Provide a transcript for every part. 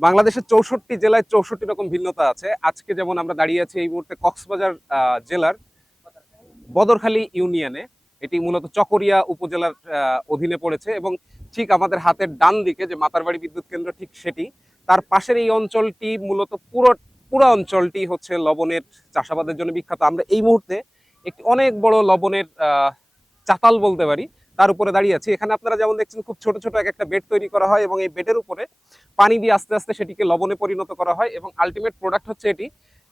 বাংলাদেশের চৌষট্টি জেলায় চৌষট্টি রকম ভিন্নতা আছে। আজকে যেমন আমরা দাঁড়িয়ে আছি এই মুহূর্তে কক্সবাজার জেলার বদরখালী ইউনিয়নে। এটি মূলত চকরিয়া উপজেলার অধীনে পড়েছে এবং ঠিক আমাদের হাতের ডান দিকে যে মাতারবাড়ি বিদ্যুৎ কেন্দ্র ঠিক সেটি, তার পাশের এই অঞ্চলটি মূলত পুরো পুরো অঞ্চলটি হচ্ছে লবণের চাষাবাদের জন্য বিখ্যাত। আমরা এই মুহূর্তে একটি অনেক বড় লবণের চাতাল বলতে পারি তার উপরে দাঁড়িয়ে আছি। এখানে আপনারা যেমন দেখছেন, খুব ছোট ছোট এক একটা বেড তৈরি করা হয় এবং এই বেডের উপরে পানি দিয়ে আস্তে আস্তে সেটিকে লবণে পরিণত করা হয় এবং আলটিমেট প্রোডাক্ট হচ্ছে এটি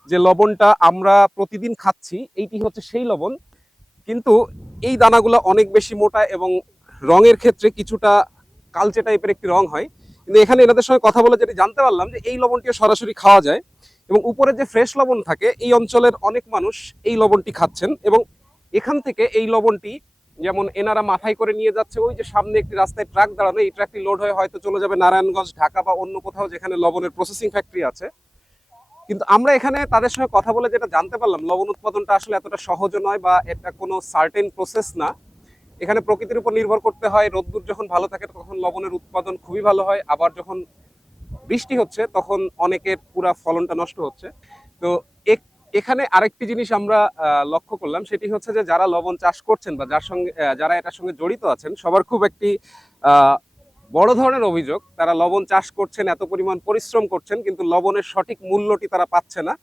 যে লবণটা আমরা প্রতিদিন খাচ্ছি, এইটি হচ্ছে সেই লবণ। কিন্তু এই দানাগুলো অনেক বেশি মোটা এবং রঙের ক্ষেত্রে কিছুটা কালচে টাইপের একটি রং হয়। কিন্তু এখানে এনাদের সঙ্গে কথা বলে যেটি জানতে পারলাম যে এই লবণটিও সরাসরি খাওয়া যায় এবং উপরে যে ফ্রেশ লবণ থাকে, এই অঞ্চলের অনেক মানুষ এই লবণটি খাচ্ছেন এবং এখান থেকে এই লবণটি যেমন এনারা মাথায় করে নিয়ে যাচ্ছে, ওই যে সামনে একটি রাস্তায় ট্রাক দাঁড়ানো, এই ট্রাকটি লোড হয়ে হয়তো চলে যাবে নারায়ণগঞ্জ, ঢাকা বা অন্য কোথাও যেখানে লবণের প্রসেসিং ফ্যাক্টরি আছে। কিন্তু আমরা এখানে তাদের সঙ্গে কথা বলে যেটা জানতে পারলাম, লবণ উৎপাদনটা আসলে এতটা সহজ নয় বা এটা কোনো সার্টেন প্রসেস না। এখানে প্রকৃতির উপর নির্ভর করতে হয়, রোদ্দুর যখন ভালো থাকে তখন লবণের উৎপাদন খুবই ভালো হয়, আবার যখন বৃষ্টি হচ্ছে তখন অনেকের পুরা ফলনটা নষ্ট হচ্ছে। তো এখানে আরেকটি জিনিস আমরা লক্ষ্য করলাম, সেটি হচ্ছে যে যারা লবণ চাষ করছেন বা যার সঙ্গে যারা এটার সঙ্গে জড়িত আছেন, সবার খুব একটি বড় ধরনের অভিযোগ, তারা লবণ চাষ করছেন, এত পরিমাণ পরিশ্রম করছেন, কিন্তু লবণের সঠিক মূল্যটি তারা পাচ্ছে না।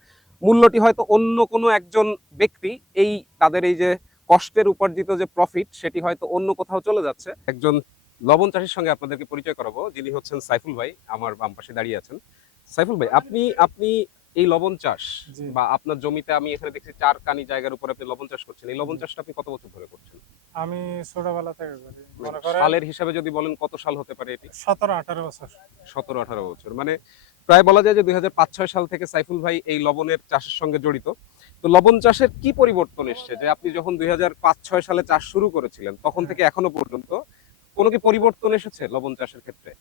মূল্যটি হয়তো অন্য কোনো একজন ব্যক্তি এই, তাদের এই যে কষ্টের উপার্জিত যে প্রফিট সেটি হয়তো অন্য কোথাও চলে যাচ্ছে। একজন লবণ চাষের সঙ্গে আপনাদেরকে পরিচয় করাবো, যিনি হচ্ছেন সাইফুল ভাই, আমার বাম পাশে দাঁড়িয়ে আছেন। সাইফুল ভাই, আপনি আপনি এই লবণ চাষ বা আপনার জমিতে আমি এখানে দেখছি চার কানি জায়গার উপর আপনি লবণ চাষ করছেন। এই লবণ চাষটা আপনি কত বছর ধরে করছেন? আমি ছোটবেলা থেকে করি। সালের হিসাবে যদি বলেন কত সাল হতে পারে এটি? সতেরো আঠারো বছর। সতেরো আঠারো বছর। মানে প্রায় বলা যায় যে দুই হাজার পাঁচ ছয় সাল থেকে সাইফুল ভাই এই লবণের চাষের সঙ্গে জড়িত। তো লবণ চাষের কি পরিবর্তন এসছে? যে আপনি যখন দুই হাজার পাঁচ ছয় সালে চাষ শুরু করেছিলেন তখন থেকে এখনও পর্যন্ত কোনো কি পরিবর্তন এসেছে লবণ চাষের ক্ষেত্রে?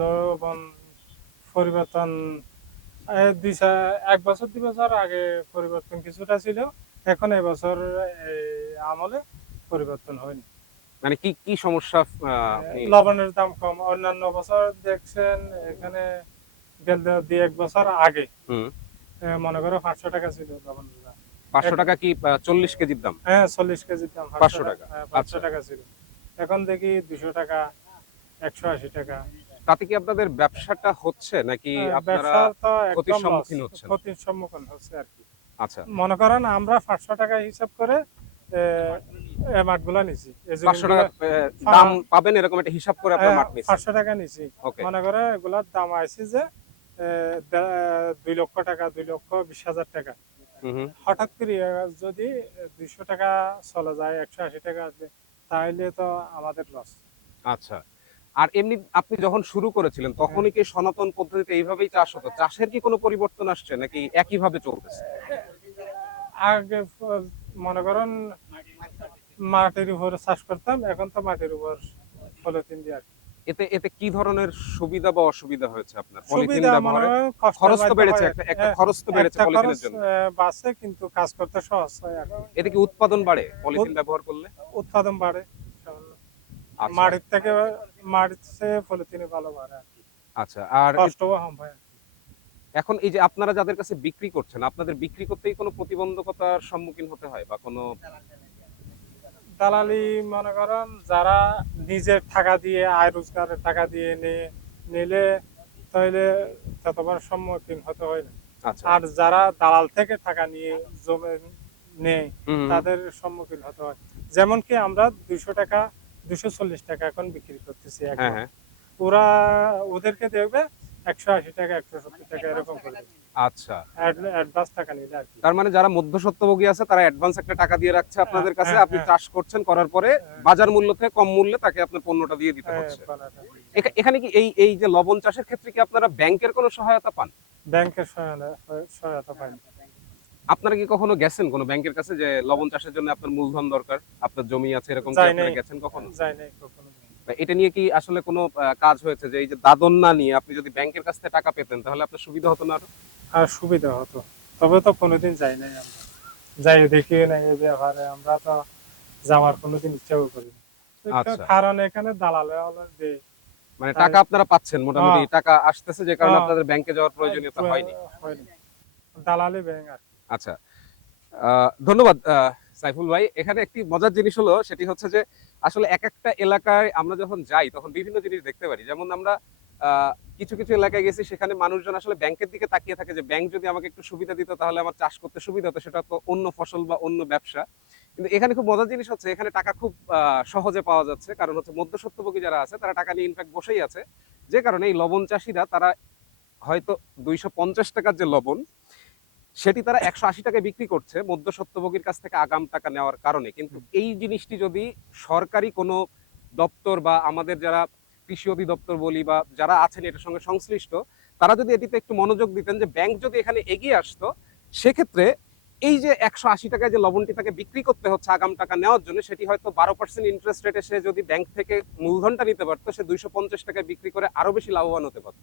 লবণ পরিবর্তন এক বছর দুই বছর আগে পরিবর্তন কিছুটা ছিল এখন এবছর আমলে পরিবর্তন হয়নি। মানে কি কি সমস্যা লবণের দাম কম। অন্যান্য বছর দেখছেন এখানে দুই এক বছর আগে মনে করো পাঁচশো টাকা ছিল লবণের দাম। পাঁচশো টাকা কি চল্লিশ কেজির দাম? হ্যাঁ চল্লিশ কেজির দাম 500 টাকা। হ্যাঁ, পাঁচশো আচ্ছা। টাকা ছিল। এখন দেখি দুশো টাকা একশো আশি টাকা। তাতে কি আপনাদের ব্যবসাটা হচ্ছে নাকি হ্যাঁ, আপনারা ক্ষতির সম্মুখীন হচ্ছেন? ক্ষতির সম্মুখীন হচ্ছে আর কি। আচ্ছা। মনে করেন আমরা পাঁচশো টাকা হিসাব করে মাঠ নিছি। পাঁচশো টাকা দাম পাবেন এরকম একটা হিসাব করে আপনার মাঠ নিচ্ছেন পাঁচশো টাকা নিছি। মনে করে এগুলার দাম আইছে যে লক্ষ টাকা দুই লক্ষ বিশ হাজার টাকা। হঠাৎ করে যদি দুইশো টাকা চলে যায় একশো আশি টাকা আসবে, তাহলে তো আমাদের লস আচ্ছা। আর এমনি আপনি যখন শুরু করেছিলেন তখনই কি সনাতন পদ্ধতিতে এইভাবেই চাষ হতো? চাষের কি কোনো পরিবর্তন আসছে নাকি একই ভাবে চলতেছে আগে মনে করেন মাটির উপর চাষ করতাম এখন তো মাটির উপর পলিথিন দিয়ে আর এতে এতে কি ধরনের সুবিধা বা অসুবিধা হয়েছে আপনার? পলিথিন ব্যবহারে? খরচ তো বেড়েছে হয়। একটা একটা হ্যাঁ, খরচ তো বেড়েছে পলিথিনের জন্য। বাড়ছে কিন্তু কাজ করতে সহজ হয় আর। এতে কি উৎপাদন বাড়ে পলিথিন ব্যবহার করলে? উৎপাদন বাড়ে। মাটির থেকে মাটির চেয়ে পলিথিনে ভালো বাড়ে আর কি। আচ্ছা আর কষ্টও কম হয় এখন এই যে আপনারা যাদের কাছে বিক্রি করছেন আপনাদের বিক্রি করতেই কোনো প্রতিবন্ধকতার সম্মুখীন হতে হয় বা কোনো দালালি মনে করেন যারা নিজের টাকা দিয়ে আয় রোজগারের টাকা দিয়ে নিয়ে নিলে তাহলে ততবার সম্মুখীন হতে হয় না। আচ্ছা। আর যারা দালাল থেকে টাকা নিয়ে জমে নেয় তাদের সম্মুখীন হতে হয়। যেমন কি আমরা দুইশো টাকা দুশো চল্লিশ টাকা এখন বিক্রি করতেছি হ্যাঁ এখন। হ্যাঁ। ওরা ওদেরকে দেখবে একশো আশি টাকা একশো সত্তর টাকা এরকম করে। আচ্ছা। অ্যাডভান্স টাকা নিলে আর তার মানে যারা মধ্যস্বত্বভোগী আছে তারা অ্যাডভান্স একটা টাকা দিয়ে রাখছে আপনাদের কাছে। হ্যাঁ, আপনি হ্যাঁ। চাষ করছেন করার পরে বাজার মূল্য থেকে কম মূল্যে তাকে আপনার পণ্যটা দিয়ে দিতে হ্যাঁ, হচ্ছে। এখানে কি এই এই যে লবণ চাষের ক্ষেত্রে কি আপনারা ব্যাংকের কোনো সহায়তা পান? ব্যাংকের সহায়তা সহায়তা পাই। আপনারা কি কখনো গেছেন কোনো ব্যাংকের কাছে যে লবণ চাষের জন্য আপনার মূলধন দরকার আপনার জমি আছে এরকম কি আপনারা গেছেন কখনো যাই নাই কখনো এটা নিয়ে কি আসলে কোনো কাজ হয়েছে যে এই যে দাদন না নিয়ে আপনি যদি ব্যাংকের কাছ থেকে টাকা পেতেন তাহলে আপনার সুবিধা হতো না আর সুবিধা হতো তবে তো কোনোদিন যাই নাই আমরা যাই দেখি নাই এই ব্যাপারে আমরা তো যাওয়ার কোনোদিন ইচ্ছাও করি। আচ্ছা। কারণ এখানে দালালে হলো যে মানে টাকা আপনারা পাচ্ছেন মোটামুটি হ্যাঁ। টাকা আসতেছে যে কারণে হ্যাঁ। আপনাদের ব্যাংকে যাওয়ার প্রয়োজনীয়তা হয়নি হয়নি দালালি ব্যাংক আর। আচ্ছা ধন্যবাদ সাইফুল ভাই। এখানে একটি মজার জিনিস হলো, সেটি হচ্ছে যে আসলে এক একটা এলাকায় আমরা যখন যাই, তখন বিভিন্ন জিনিস দেখতে পারি। যেমন আমরা কিছু কিছু এলাকায় গেছি, সেখানে মানুষজন আসলে ব্যাংকের দিকে তাকিয়ে থাকে যে, ব্যাংক যদি আমাকে একটু সুবিধা দিত, তাহলে আমার চাষ করতে সুবিধা হতো, সেটা তো অন্য ফসল বা অন্য ব্যবসা। কিন্তু এখানে খুব মজার জিনিস হচ্ছে, এখানে টাকা খুব সহজে পাওয়া যাচ্ছে। কারণ হচ্ছে মধ্যস্বত্বভোগী যারা আছে, তারা টাকা নিয়ে ইনফ্যাক্ট বসেই আছে। যে কারণে এই লবণ চাষিরা, তারা হয়তো দুইশো পঞ্চাশ টাকার যে লবণ সেটি তারা একশো আশি টাকায় বিক্রি করছে মধ্যস্বত্বভোগীর কাছ থেকে আগাম টাকা নেওয়ার কারণে। কিন্তু এই জিনিসটি যদি সরকারি কোনো দপ্তর বা আমাদের যারা কৃষি অধিদপ্তর বলি বা যারা আছেন এটার সঙ্গে সংশ্লিষ্ট তারা যদি এটিতে একটু মনোযোগ দিতেন যে ব্যাংক যদি এখানে এগিয়ে আসতো সেক্ষেত্রে এই যে একশো আশি টাকায় যে লবণটি তাকে বিক্রি করতে হচ্ছে আগাম টাকা নেওয়ার জন্য সেটি হয়তো বারো পার্সেন্ট ইন্টারেস্ট রেটে সে যদি ব্যাংক থেকে মূলধনটা নিতে পারতো সে দুইশো পঞ্চাশ টাকায় বিক্রি করে আরও বেশি লাভবান হতে পারতো।